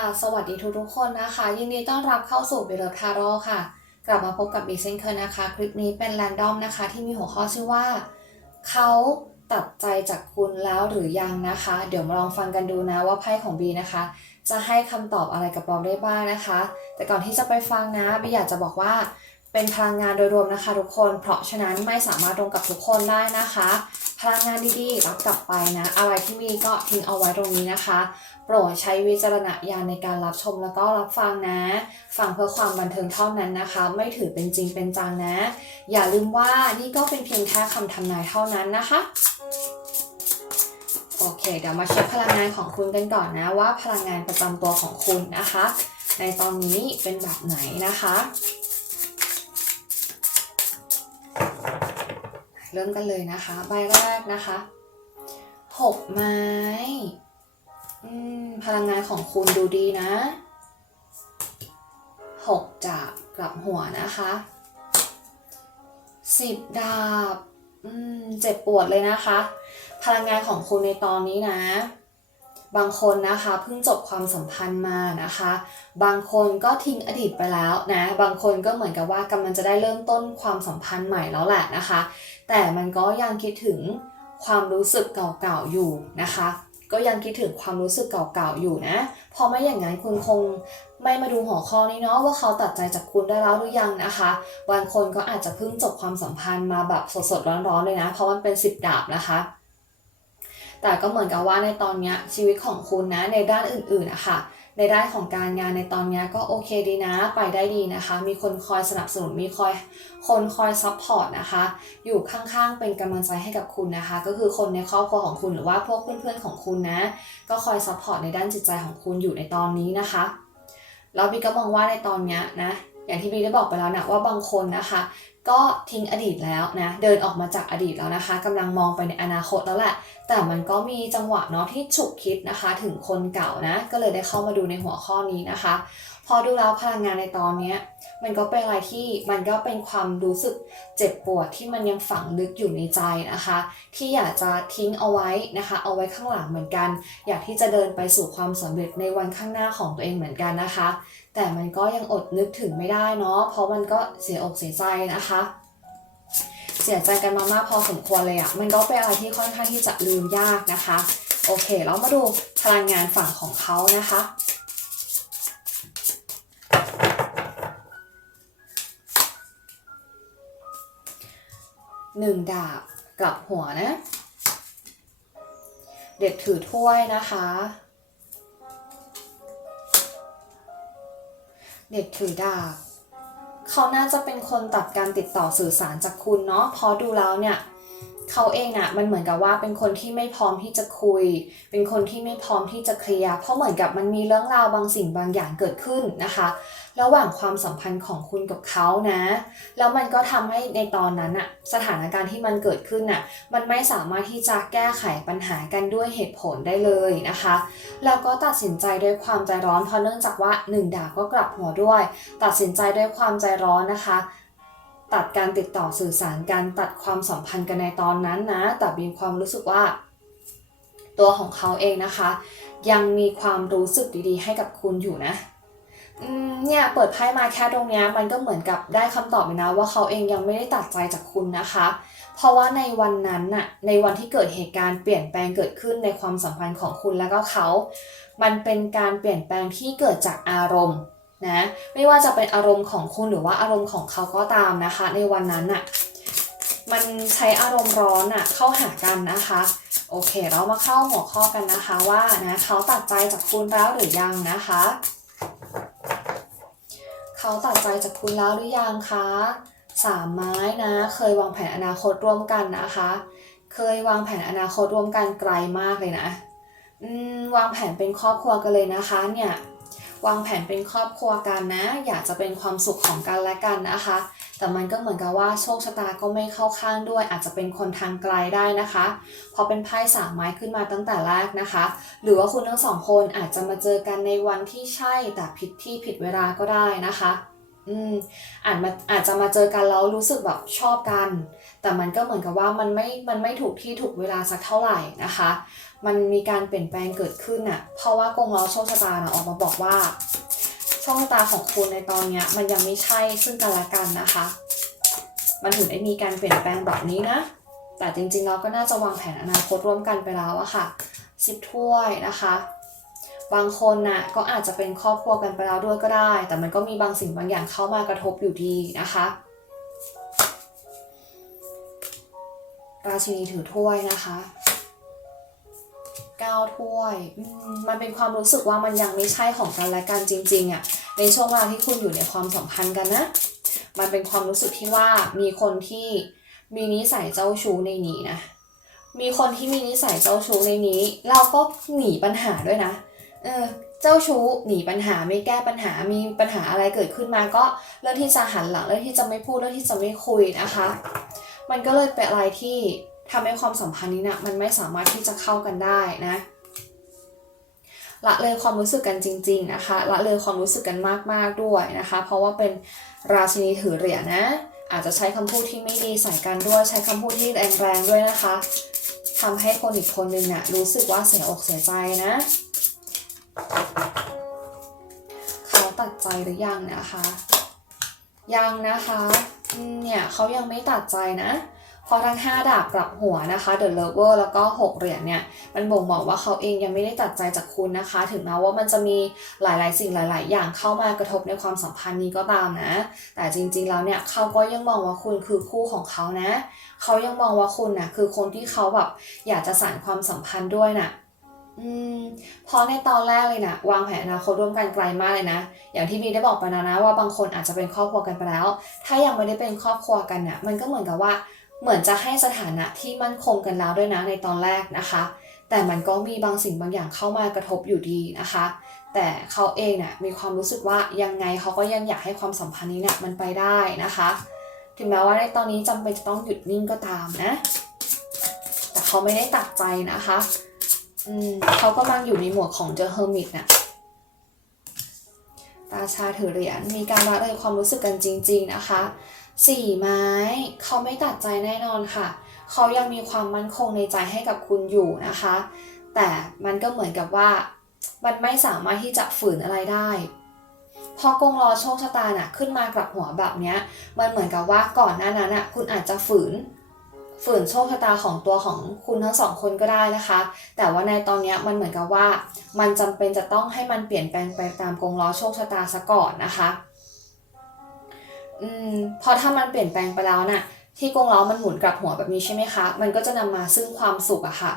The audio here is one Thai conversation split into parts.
สวัสดีค่ะสวัสดีทุกๆคนนะคะ ยินดีต้อนรับเข้าสู่เบลทาโร่ค่ะ กลับมาพบกับบีเซนเคอร์นะคะ คลิปนี้เป็นแรนดอมนะคะ ที่มีหัวข้อชื่อว่า เขาตัดใจจากคุณแล้วหรือยังนะคะ เดี๋ยวมาลองฟังกันดูนะว่าไพ่ของบีนะคะ จะให้คำตอบอะไรกับเราได้บ้างนะคะ แต่ก่อนที่จะไปฟังนะบีอยากจะบอกว่าเป็นพลังงานโดยรวมนะคะทุกคน เพราะฉะนั้นไม่สามารถตรงกับทุกคนได้นะคะ พลังงานดีๆรับกลับไปนะ อะไรที่มีก็ทิ้งเอาไว้ตรงนี้นะคะ ปรดใช้วิจารณญาณในการรับชมแล้วก็รับฟังนะ ฟังเพื่อความบันเทิงเท่านั้นนะคะ ไม่ถือเป็นจริงเป็นจังนะ อย่าลืมว่านี่ก็เป็นเพียงแค่คำทำนายเท่านั้นนะคะโอเค เดี๋ยวมาเช็คพลังงานของคุณกันก่อนนะว่าพลังงานประจำตัวของคุณนะคะ ในตอนนี้เป็นแบบไหนนะคะ เริ่มกันเลยนะคะ ใบแรกนะคะหกไม้ พลังงานของคุณดูดีนะหกจากกลับหัวนะคะสิบดาบเจ็บปวดเลยนะคะ พลังงานของคุณในตอนนี้นะ บางคนนะคะเพิ่งจบความสัมพันธ์มานะคะ บางคนก็ทิ้งอดีตไปแล้วนะ บางคนก็เหมือนกับว่ากำลังจะได้เริ่มต้นความสัมพันธ์ใหม่แล้วแหละนะคะ แต่มันก็ยังคิดถึงความรู้สึกเก่าๆอยู่นะคะ ก็ยังคิดถึงความรู้สึกเก่าๆอยู่นะ พอไม่อย่างนั้นคุณคงไม่มาดูหัวข้อนี้เนาะว่าเขาตัดใจจากคุณได้แล้วหรือยังนะคะ บางคนก็อาจจะเพิ่งจบความสัมพันธ์มาแบบสดๆร้อนๆเลยนะ เพราะมันเป็นสิบดาบนะคะ แต่ก็เหมือนกับว่าในตอนนี้ชีวิตของคุณนะในด้านอื่นๆนะคะ ในด้านของการงานในตอนนี้ก็โอเคดีนะ ไปได้ดีนะคะ มีคนคอยสนับสนุน มีคอยคนคอยซัพพอร์ตนะคะ อยู่ข้างๆ เป็นกำลังใจให้กับคุณนะคะ ก็คือคนในครอบครัวของคุณหรือว่าพวกเพื่อนๆของคุณนะ ก็คอยซัพพอร์ตในด้านจิตใจของคุณอยู่ในตอนนี้นะคะ แล้วบีก็มองว่าในตอนนี้นะ อย่างที่บีได้บอกไปแล้วนะว่าบางคนนะคะ ก็ทิ้งอดีตแล้วนะ เดินออกมาจากอดีตแล้วนะคะกำลังมองไปในอนาคตแล้วแหละ แต่มันก็มีจังหวะเนาะที่ฉุกคิดนะคะ ถึงคนเก่านะ ก็เลยได้เข้ามาดูในหัวข้อนี้นะคะ พอดูแล้วพลังงานในตอนนี้มันก็เป็นอะไรที่มันก็เป็นความรู้สึกเจ็บปวดที่มันยังฝังลึกอยู่ในใจนะคะ ที่อยากจะทิ้งเอาไว้นะคะ เอาไว้ข้างหลังเหมือนกัน อยากที่จะเดินไปสู่ความสำเร็จในวันข้างหน้าของตัวเองเหมือนกันนะคะ แต่มันก็ยังอดนึกถึงไม่ได้เนาะเพราะมันก็เสียอกเสียใจนะคะ เสียใจกันมามากพอสมควรเลยอะ่ะมันก็เป็นอะไรที่ค่อนข้างที่จะลืมยากนะคะ โอเคแล้วมาดูพลังงานฝั่งของเขานะคะหนึ่งดาบกลับหัวนะ เด็กถือถ้วยนะคะ เด็กถือดาบ เขาน่าจะเป็นคนตัดการติดต่อสื่อสารจากคุณเนาะเพราะดูแล้วเนี่ย เขาเองอะมันเหมือนกับว่าเป็นคนที่ไม่พร้อมที่จะคุย เป็นคนที่ไม่พร้อมที่จะเคลียร์เพราะเหมือนกับมันมีเรื่องราวบางสิ่งบางอย่างเกิดขึ้นนะคะ ระหว่างความสัมพันธ์ของคุณกับเขานะแล้วมันก็ทำให้ในตอนนั้นอะสถานการณ์ที่มันเกิดขึ้นอะมันไม่สามารถที่จะแก้ไขปัญหากันด้วยเหตุผลได้เลยนะคะแล้วก็ตัดสินใจด้วยความใจร้อนเพราะเนื่องจากว่าหนึ่งดาบก็กลับหัวด้วย ตัดสินใจด้วยความใจร้อนนะคะ ตัดการติดต่อสื่อสารกันตัดความสัมพันธ์กันในตอนนั้นนะ แต่มีมความรู้สึกว่า ตัวของเขาเองนะคะ ยังมีความรู้สึกดีๆ ให้กับคุณอยู่นะเนี่ยเปิดไพ่มาแค่ตรงนี้มันก็เหมือนกับได้คำตอบเลยนะว่าเขาเองยังไม่ได้ตัดใจจากคุณนะคะ เพราะว่าในวันนั้นน่ะในวันที่เกิดเหตุการณ์เปลี่ยนแปลงเกิดขึ้นในความสัมพันธ์ของคุณแล้วก็เขา มันเป็นการเปลี่ยนแปลงที่เกิดจากอารมณ์ นะไม่ว่าจะเป็นอารมณ์ของคุณหรือว่าอารมณ์ของเขาก็ตามนะคะ ในวันนั้นน่ะมันใช้อารมณ์ร้อนน่ะเข้าหากันนะคะโอเค เรามาเข้าหัวข้อกันนะคะว่านะเขาตัดใจจากคุณแล้วหรือยังนะคะเขาตัดใจจากคุณแล้วหรือยังคะสามไม้นะ เคยวางแผนอนาคตร่วมกันนะคะ เคยวางแผนอนาคตร่วมกันไกลมากเลยนะ อืมวางแผนเป็นครอบครัวกันเลยนะคะเนี่ย วางแผนเป็นครอบครัวกันนะ อยากจะเป็นความสุขของกันและกันนะคะ แต่มันก็เหมือนกับว่าโชคชะตาก็ไม่เข้าข้างด้วย อาจจะเป็นคนทางไกลได้นะคะ พอเป็นไพ่สามไม้ขึ้นมาตั้งแต่แรกนะคะ หรือว่าคุณทั้งสองคนอาจจะมาเจอกันในวันที่ใช่แต่ผิดที่ผิดเวลาก็ได้นะคะอืมอาจมาอาจจะมาเจอกันแล้วรู้สึกแบบชอบกัน แต่มันก็เหมือนกับว่ามันไม่ มันไม่ถูกที่ถูกเวลาสักเท่าไหร่นะคะ มันมีการเปลี่ยนแปลงเกิดขึ้นน่ะเพราะว่ากงล้อโชคชะตานะออกมาบอกว่าโชคชะตาของคุณในตอนเนี้ยมันยังไม่ใช่ซึ่งกันและกันนะคะ มันถึงได้มีการเปลี่ยนแปลงแบบนี้นะ แต่จริงๆเราก็น่าจะวางแผนอนาคตร่วมกันไปแล้วอะค่ะสิบถ้วยนะคะ บางคนน่ะก็อาจจะเป็นครอบครัวกันไปแล้วด้วยก็ได้ แต่มันก็มีบางสิ่งบางอย่างเข้ามากระทบอยู่ดีนะคะราชินีถือถ้วยนะคะ ก้าถ้วย มันเป็นความรู้สึกว่ามันยังไม่ใช่ของกันและกันจริงๆอะ่ะ ในช่วงเวลาที่คุณอยู่ในความสัมพันธ์กันนะ มันเป็นความรู้สึกที่ว่ามีคนที่มีนิสัยเจ้าชู้ในนี้นะ มีคนที่มีนิสัยเจ้าชู้ในนี้ เราก็หนีปัญหาด้วยนะ เออ เจ้าชู้หนีปัญหาไม่แก้ปัญหา มีปัญหาอะไรเกิดขึ้นมาก็เลือกที่จะหันหลังเลือกที่จะไม่พูดเลือกที่จะไม่คุยนะคะ มันก็เลยเป็นอะไรที่ ทำให้ความสัมพันธ์นี้นะมันไม่สามารถที่จะเข้ากันได้นะละเลยความรู้สึกกันจริง ๆนะคะละเลยความรู้สึกกันมากๆด้วยนะคะ เพราะว่าเป็นราชินีถือเหรียญนะ อาจจะใช้คำพูดที่ไม่ดีใส่กันด้วยใช้คำพูดที่แรงๆด้วยนะคะทำให้คนอีกคนนึงเนี่ยรู้สึกว่าเสียอกเสียใจนะเขาตัดใจหรือยังนะคะ ยังนะคะเนี่ยเขายังไม่ตัดใจนะ พราะทั้ง 5 ดาบกลับหัวนะคะ The Lover แล้วก็ 6 เหรียญเนี่ยมันบ่งบอกว่าเขาเองยังไม่ได้ตัดใจจากคุณนะคะ ถึงแม้ว่ามันจะมีหลายๆ สิ่งหลาย ๆ อย่างเข้ามากระทบในความสัมพันธ์นี้ก็ตามนะ แต่จริง ๆ แล้วเนี่ยเขาก็ยังมองว่าคุณคือคู่ของเขานะเขายังมองว่าคุณนะ่ะคือคนที่เขาแบบอยากจะสานความสัมพันธ์ด้วยน่ะอืมพราะในตอนแรกเลยนะวางแผนอนาคตร่วมกันไกลมากเลยนะ อย่างที่บีได้บอกไปนะนะว่าบางคนอาจจะเป็นครอบครัวกันไปแล้ว ถ้ายังไม่ได้เป็นครอบครัวกันน่ะมันก็เหมือนกับว่า เหมือนจะให้สถานะที่มั่นคงกันแล้วด้วยนะในตอนแรกนะคะ แต่มันก็มีบางสิ่งบางอย่างเข้ามากระทบอยู่ดีนะคะ แต่เขาเองเนี่ยมีความรู้สึกว่ายังไงเขาก็ยังอยากให้ความสัมพันธ์นี้เนี่ยมันไปได้นะคะ ถึงแม้ว่าในตอนนี้จำเป็นจะต้องหยุดนิ่งก็ตามนะ แต่เขาไม่ได้ตัดใจนะคะอืมเขากำลังอยู่ในหมวดของเจอเฮอร์มิตน่ะ ตาชาถือเหรียญมีการละเลยความรู้สึกกันจริง ๆนะคะสี่ไม้เขาไม่ตัดใจแน่นอนค่ะ เขายังมีความมั่นคงในใจให้กับคุณอยู่นะคะ แต่มันก็เหมือนกับว่า มันไม่สามารถที่จะฝืนอะไรได้พอกงรอโชคชะตาน่ะขึ้นมากลับหัวแบบเนี้ย มันเหมือนกับว่าก่อนหน้านั้นน่ะคุณอาจจะฝืน ฝืนโชคชะตาของตัวของคุณทั้งสองคนก็ได้นะคะ แต่ว่าในตอนนี้มันเหมือนกับว่า มันจำเป็นจะต้องให้มันเปลี่ยนแปลงไปตามกงล้อโชคชะตาซะก่อนนะคะอืมพอถ้ามันเปลี่ยนแปลงไปแล้วน่ะที่กงล้อมันหมุนกลับหัวแบบนี้ใช่ไหมคะ มันก็จะนำมาซึ่งความสุขอะค่ะ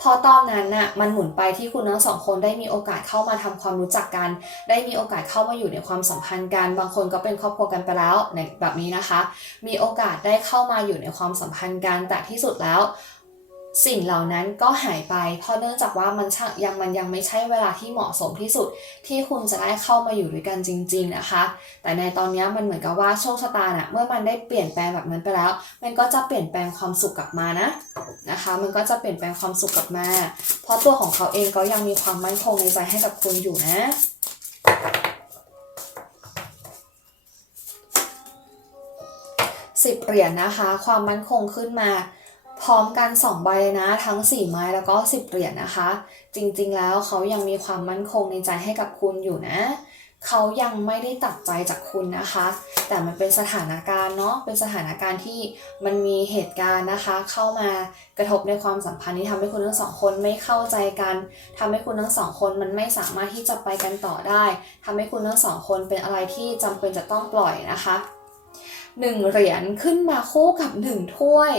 พอตอนนั้นน่ะมันหมุนไปที่คุณทั้งสองคนได้มีโอกาสเข้ามาทำความรู้จักกัน ได้มีโอกาสเข้ามาอยู่ในความสัมพันธ์กันบางคนก็เป็นครอบครัวกันไปแล้วในแบบนี้นะคะ มีโอกาสได้เข้ามาอยู่ในความสัมพันธ์กันแต่ที่สุดแล้ว สิ่งเหล่านั้นก็หายไปเพราะเนื่องจากว่ามันยังมันยังไม่ใช่เวลาที่เหมาะสมที่สุด ที่คุณจะได้เข้ามาอยู่ด้วยกันจริง ๆนะคะ แต่ในตอนนี้มันเหมือนกับว่าโชคชะตาน่ะเมื่อมันได้เปลี่ยนแปลงแบบนั้นไปแล้ว มันก็จะเปลี่ยนแปลงความสุขกลับมานะนะคะ มันก็จะเปลี่ยนแปลงความสุขกลับมา เพราะตัวของเขาเองก็ยังมีความมั่นคงในใจให้กับคุณอยู่นะสิบเหรียญนะคะ ความมั่นคงขึ้นมา พร้อมกัน 2 ใบเลยนะ ทั้ง 4 ไม้แล้วก็ 10 เหรียญนะคะ จริงๆแล้วเขายังมีความมั่นคงในใจให้กับคุณอยู่นะ เขายังไม่ได้ตัดใจจากคุณนะคะ แต่มันเป็นสถานการณ์เนาะเป็นสถานการณ์ที่มันมีเหตุการณ์นะคะ เข้ามากระทบในความสัมพันธ์ที่ทำให้คุณทั้งสองคนไม่เข้าใจกันทำให้คุณทั้งสองคนมันไม่สามารถที่จะไปกันต่อได้ทำให้คุณทั้งสองคนเป็นอะไรที่จำเป็นจะต้องปล่อยนะคะหนึ่งเหรียญขึ้นมาคู่กับหนึ่งถ้วย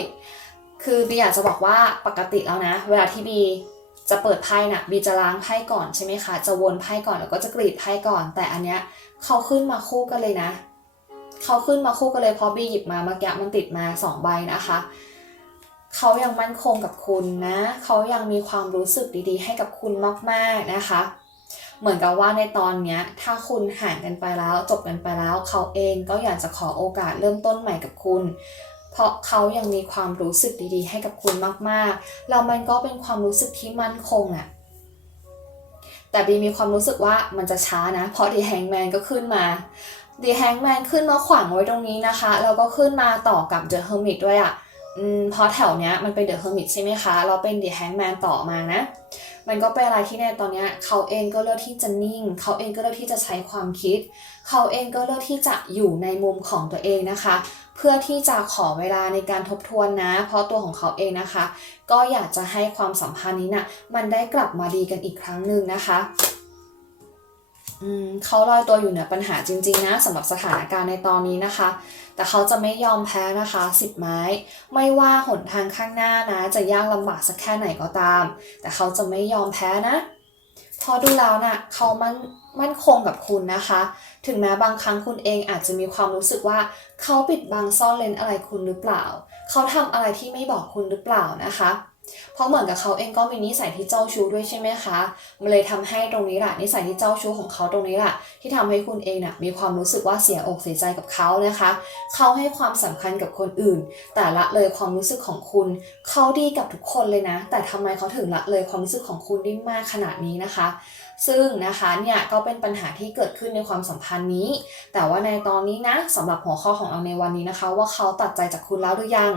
คือบีอยากจะบอกว่าปกติแล้วนะ เวลาที่บีจะเปิดไพ่น่ะบีจะล้างไพ่ก่อนใช่ไหมคะ จะวนไพ่ก่อนแล้วก็จะกรีดไพ่ก่อน แต่อันเนี้ยเขาขึ้นมาคู่กันเลยนะ เขาขึ้นมาคู่กันเลยเพราะบีหยิบมาเมื่อกี้มันติดมาสองใบนะคะ เขายังมั่นคงกับคุณนะ เขายังมีความรู้สึกดีๆ ให้กับคุณมากๆนะคะ เหมือนกับว่าในตอนเนี้ยถ้าคุณห่างกันไปแล้วจบกันไปแล้ว เขาเองก็อยากจะขอโอกาสเริ่มต้นใหม่กับคุณ เพราะเขายังมีความรู้สึกดีๆ ให้กับคุณมากๆ แล้วมันก็เป็นความรู้สึกที่มั่นคงอะแต่บีมีความรู้สึกว่ามันจะช้านะ เพราะดีแฮงแมนก็ขึ้นมา The Hangman ขึ้นมาขวางไว้ตรงนี้นะคะ แล้วก็ขึ้นมาต่อกับ The Hermit ด้วยอะ่ะอืมเพราะแถวเนี้ยมันเป็น The Hermit ใช่ไหมคะ เราเป็น The Hangman ต่อมานะ มันก็เป็นอะไรที่ในตอนเนี้ยเขาเองก็เลือกที่จะนิ่ง เขาเองก็เลือกที่จะใช้ความคิด เขาเองก็เลือกที่จะอยู่ในมุมของตัวเองนะคะ เพื่อที่จะขอเวลาในการทบทวนนะ เพราะตัวของเขาเองนะคะ ก็อยากจะให้ความสัมพันธ์นี้นะ่ะมันได้กลับมาดีกันอีกครั้งหนึ่งนะคะเขาลอยตัวอยู่เหนือปัญหาจริงๆนะสำหรับสถานการณ์ในตอนนี้นะคะ แต่เขาจะไม่ยอมแพ้นะคะสิบไม้ ไม่ว่าหนทางข้างหน้านะ จะยากลำบากสักแค่ไหนก็ตาม แต่เขาจะไม่ยอมแพ้นะ พอดูแล้วนะ่ะเขามัน มั่นคงกับคุณนะคะ ถึงแม้บางครั้งคุณเองอาจจะมีความรู้สึกว่า เขาปิดบังซ่อนเลนอะไรคุณหรือเปล่า เขาทำอะไรที่ไม่บอกคุณหรือเปล่านะคะ เพราะเหมือนกับเขาเองก็มีนิสัยที่เจ้าชู้ด้วยใช่ไหมคะ มันเลยทำให้ตรงนี้แหละนิสัยที่เจ้าชู้ของเขาตรงนี้แหละที่ทำให้คุณเองน่ะมีความรู้สึกว่าเสียอกเสียใจกับเขานะคะ เขาให้ความสำคัญกับคนอื่น แต่ละเลยความรู้สึกของคุณ เขาดีกับทุกคนเลยนะ แต่ทำไมเขาถึงละเลยความรู้สึกของคุณได้มากขนาดนี้นะคะ ซึ่งนะคะเนี่ยก็เป็นปัญหาที่เกิดขึ้นในความสัมพันธ์นี้ แต่ว่าในตอนนี้นะสำหรับหัวข้อของเราในวันนี้นะคะ ว่าเขาตัดใจจากคุณแล้วหรือยัง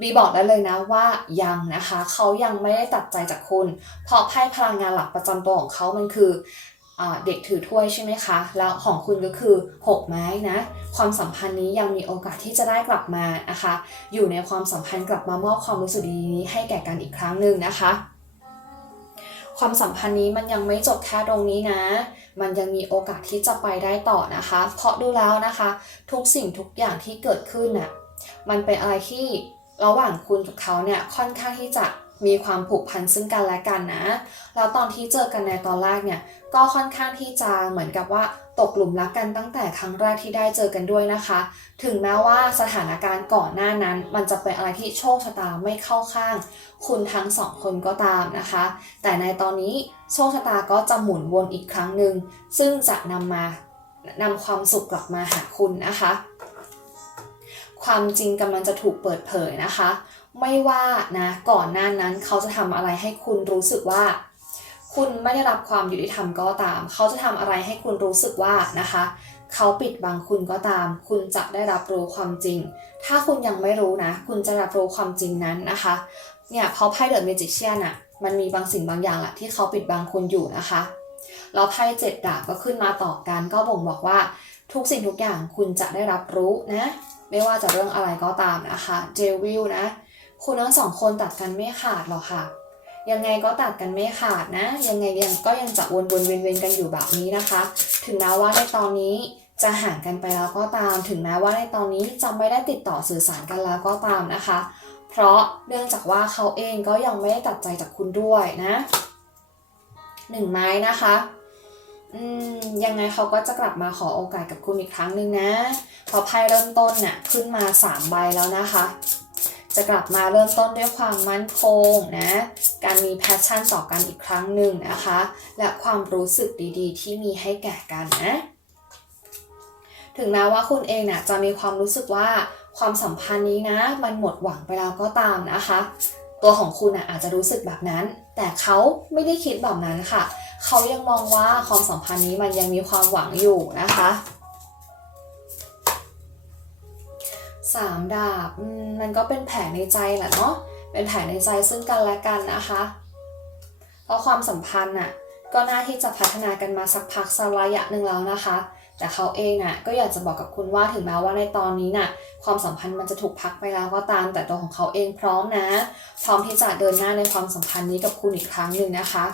บีบอกได้เลยนะว่ายังนะคะ เขายังไม่ได้ตัดใจจากคุณ เพราะไพ่พลังงานหลักประจำตัวของเขามันคือเด็กถือถ้วยใช่ไหมคะ แล้วของคุณก็คือ 6 ไม้นะ ความสัมพันธ์นี้ยังมีโอกาสที่จะได้กลับมานะคะ อยู่ในความสัมพันธ์กลับมามอบความรู้สึกดีๆนี้ให้แก่กันอีกครั้งหนึ่งนะคะ ความสัมพันธ์นี้มันยังไม่จบแค่ตรงนี้นะ มันยังมีโอกาสที่จะไปได้ต่อนะคะ เพราะดูแล้วนะคะ ทุกสิ่งทุกอย่างที่เกิดขึ้นน่ะมันเป็นอะไรที่ระหว่างคุณกับเขาเนี่ยค่อนข้างที่จะมีความผูกพันซึ่งกันและกันนะ แล้วตอนที่เจอกันในตอนแรกเนี่ย ก็ค่อนข้างที่จะเหมือนกับว่า ตกหลุมรักกันตั้งแต่ครั้งแรกที่ได้เจอกันด้วยนะคะ ถึงแม้ว่าสถานการณ์ก่อนหน้านั้น มันจะเป็นอะไรที่โชคชะตาไม่เข้าข้าง คุณทั้งสองคนก็ตามนะคะ แต่ในตอนนี้โชคชะตาก็จะหมุนวนอีกครั้งหนึ่งซึ่งจะนำมานำความสุขกลับมาหาคุณนะคะ ความจริงกำลังจะถูกเปิดเผยนะคะ ไม่ว่านะก่อนหน้านั้นเขาจะทำอะไรให้คุณรู้สึกว่า คุณไม่ได้รับความยุติธรรมก็ตาม เขาจะทำอะไรให้คุณรู้สึกว่านะคะ เขาปิดบังคุณก็ตาม คุณจะได้รับรู้ความจริง ถ้าคุณยังไม่รู้นะ คุณจะรับรู้ความจริงนั้นนะคะ เนี่ยเพราะไพ่เดอะเมจิเชียนอะมันมีบางสิ่งบางอย่างแหละที่เขาปิดบังคุณอยู่นะคะแล้วไพ่เจ็ดดาบก็ขึ้นมาต่อกันก็บ่งบอกว่า ทุกสิ่งทุกอย่างคุณจะได้รับรู้นะ ไม่ว่าจะเรื่องอะไรก็ตามนะคะเจวิลนะ คุณทั้งสองคนตัดกันไม่ขาดหรอกค่ะ ยังไงก็ตัดกันไม่ขาดนะ ยังไงยังก็ยังจะวนวนเวียนกันอยู่แบบนี้นะคะ ถึงแม้ว่าในตอนนี้จะห่างกันไปแล้วก็ตาม ถึงแม้ว่าในตอนนี้จะไม่ได้ติดต่อสื่อสารกันแล้วก็ตามนะคะ เพราะเนื่องจากว่าเขาเองก็ยังไม่ได้ตัดใจจากคุณด้วยนะหนึ่งไม้นะคะอืมยังไงเขาก็จะกลับมาขอโอกาสกับคุณอีกครั้งหนึ่งนะเพราะไพ่เริ่มต้นเนี่ยขึ้นมา3ใบแล้วนะคะ จะกลับมาเริ่มต้นด้วยความมั่นคงนะ การมีแพชชั่นต่อกันอีกครั้งหนึ่งนะคะ และความรู้สึกดีๆ ที่มีให้แก่กันนะ ถึงแม้ว่าคุณเองน่ะจะมีความรู้สึกว่าความสัมพันธ์นี้นะ มันหมดหวังไปแล้วก็ตามนะคะ ตัวของคุณน่ะอาจจะรู้สึกแบบนั้น แต่เขาไม่ได้คิดแบบนั้นค่ะ เขายังมองว่าความสัมพันธ์นี้มันยังมีความหวังอยู่นะคะ สามดาบมันก็เป็นแผลในใจแหละเนาะเป็นแผลในใจซึ่งกันและกันนะคะ เพราะความสัมพันธ์น่ะก็น่าที่จะพัฒนากันมาสักพักสักระยะหนึ่งแล้วนะคะ แต่เขาเองน่ะก็อยากจะบอกกับคุณว่าถึงแม้ว่าในตอนนี้น่ะความสัมพันธ์มันจะถูกพักไปแล้วก็ตาม แต่ตัวของเขาเองพร้อมนะ พร้อมที่จะเดินหน้าในความสัมพันธ์นี้กับคุณอีกครั้งหนึ่งนะคะ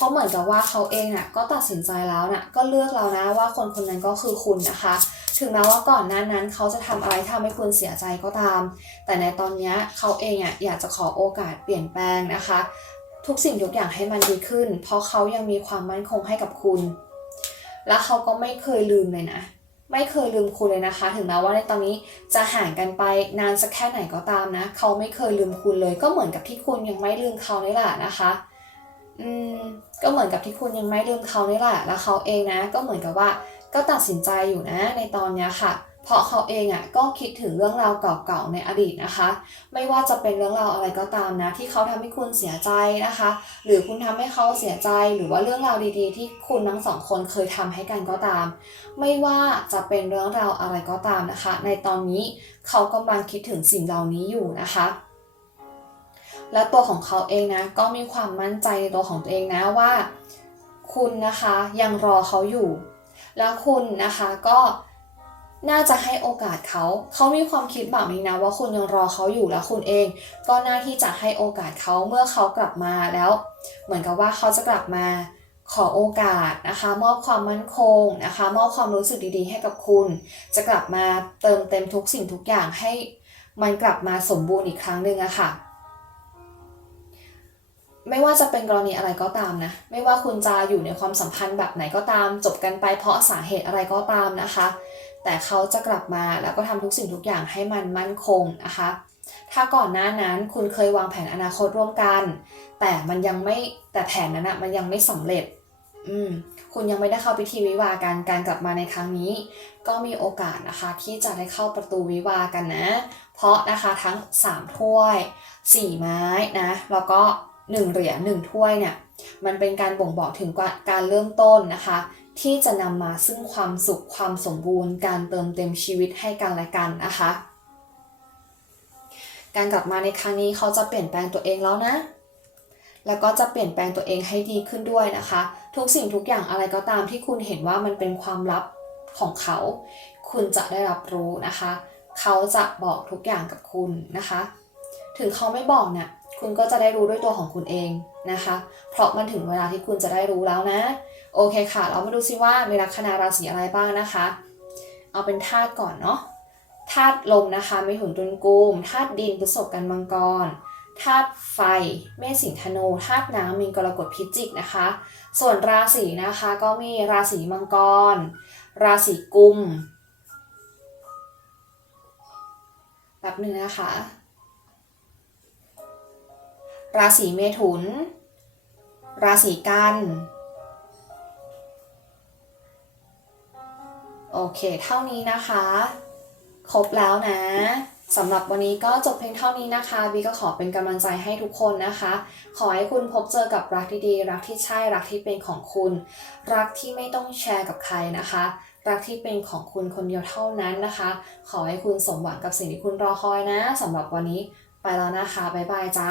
ราะเหมือนกับว่าเขาเองน่ะก็ตัดสินใจแล้วน่ะก็เลือกแล้วนะว่าคนคนนั้นก็คือคุณนะคะ ถึงแม้ว่าก่อนหน้านั้นเขาจะทำอะไรทำให้คุณเสียใจก็ตาม แต่ในตอนนี้เขาเองอะอยากจะขอโอกาสเปลี่ยนแปลงนะคะ ทุกสิ่งทุกอย่างให้มันดีขึ้น เพราะเขายังมีความมั่นคงให้กับคุณ และเขาก็ไม่เคยลืมเลยนะไม่เคยลืมคุณเลยนะคะ ถึงแม้ว่าในตอนนี้จะห่างกันไปนานสักแค่ไหนก็ตามนะ เขาไม่เคยลืมคุณเลย ก็เหมือนกับที่คุณยังไม่ลืมเขานี่แหละนะคะ อืมก็เหมือนกับที่คุณยังไม่ลืมเขานี่แหละ แล้วเขาเองนะ ก็เหมือนกับว่าก็ตัดสินใจอยู่นะในตอนเนี้ยค่ะ เพราะเขาเองอะก็คิดถึงเรื่องราวเก่าๆในอดีตนะคะ ไม่ว่าจะเป็นเรื่องราวอะไรก็ตามนะ ที่เขาทำให้คุณเสียใจนะคะ หรือคุณทำให้เขาเสียใจหรือว่าเรื่องราวดีๆ ที่คุณทั้งสองคนเคยทำให้กันก็ตาม ไม่ว่าจะเป็นเรื่องราวอะไรก็ตามนะคะ ในตอนนี้เขากำลังคิดถึงสิ่งเหล่านี้อยู่นะคะ และตัวของเขาเองนะก็มีความมั่นใจในตัวของตัวเองนะว่า คุณนะคะยังรอเขาอยู่ แล้วคุณนะคะก็น่าจะให้โอกาสเขา เขามีความคิดแบบนี้นะว่าคุณยังรอเขาอยู่แล้วคุณเอง ก็น่าที่จะให้โอกาสเขาเมื่อเขากลับมาแล้ว เหมือนกับว่าเขาจะกลับมาขอโอกาสนะคะ มอบความมั่นคงนะคะ มอบความรู้สึกดีๆ ให้กับคุณ จะกลับมาเติมเต็มทุกสิ่งทุกอย่างให้มันกลับมาสมบูรณ์อีกครั้งหนึ่งอะค่ะ ไม่ว่าจะเป็นกรณีอะไรก็ตามนะ ไม่ว่าคุณจะอยู่ในความสัมพันธ์แบบไหนก็ตาม จบกันไปเพราะสาเหตุอะไรก็ตามนะคะ แต่เขาจะกลับมาแล้วก็ทำทุกสิ่งทุกอย่างให้มันมั่นคงนะคะ ถ้าก่อนหน้านั้นคุณเคยวางแผนอนาคตร่วมกัน แต่มันยังไม่แต่แผนนั้นนะมันยังไม่สำเร็จ อืมคุณยังไม่ได้เข้าพิธีวิวากันการกลับมาในครั้งนี้ ก็มีโอกาสนะคะที่จะได้เข้าประตูวิวากันนะ เพราะนะคะทั้ง 3 ถ้วย 4 ไม้นะแล้วก็ 1เหรียญ1ถ้วยเนี่ยมันเป็นการบ่งบอกถึงการเริ่มต้นนะคะ ที่จะนำมาซึ่งความสุขความสมบูรณ์ การเติมเต็มชีวิตให้กันและกันนะคะ การกลับมาในครั้งนี้เขาจะเปลี่ยนแปลงตัวเองแล้วนะแล้วก็จะเปลี่ยนแปลงตัวเองให้ดีขึ้นด้วยนะคะ ทุกสิ่งทุกอย่างอะไรก็ตามที่คุณเห็นว่ามันเป็นความลับของเขา คุณจะได้รับรู้นะคะ เขาจะบอกทุกอย่างกับคุณนะคะ ถึงเขาไม่บอกเนี่ย คุณก็จะได้รู้ด้วยตัวของคุณเองนะคะ เพราะมันถึงเวลาที่คุณจะได้รู้แล้วนะ โอเคค่ะ เรามาดูซิว่ามีลัคนาราศีอะไรบ้างนะคะ เอาเป็นธาตุก่อนเนาะธาตุลมนะคะไม่ถุนตุลกุมธาตุดินพฤษภกันมังกรธาตุไฟ เมษสิงธนูธาตุน้ำมีกรกฎพิจิกนะคะ ส่วนราศีนะคะก็มีราศีมังกร ราศีกุมแบบหนึ่งนะคะ ราศีเมถุน ราศีกัน โอเคเท่านี้นะคะ ครบแล้วนะสำหรับวันนี้ก็จบเพียงเท่านี้นะคะบีก็ขอเป็นกำลังใจให้ทุกคนนะคะ ขอให้คุณพบเจอกับรักที่ดี รักที่ใช่รักที่เป็นของคุณ รักที่ไม่ต้องแชร์กับใครนะคะ รักที่เป็นของคุณคนเดียวเท่านั้นนะคะ ขอให้คุณสมหวังกับสิ่งที่คุณรอคอยนะสำหรับวันนี้ไปแล้วนะคะบ๊ายบายจ้า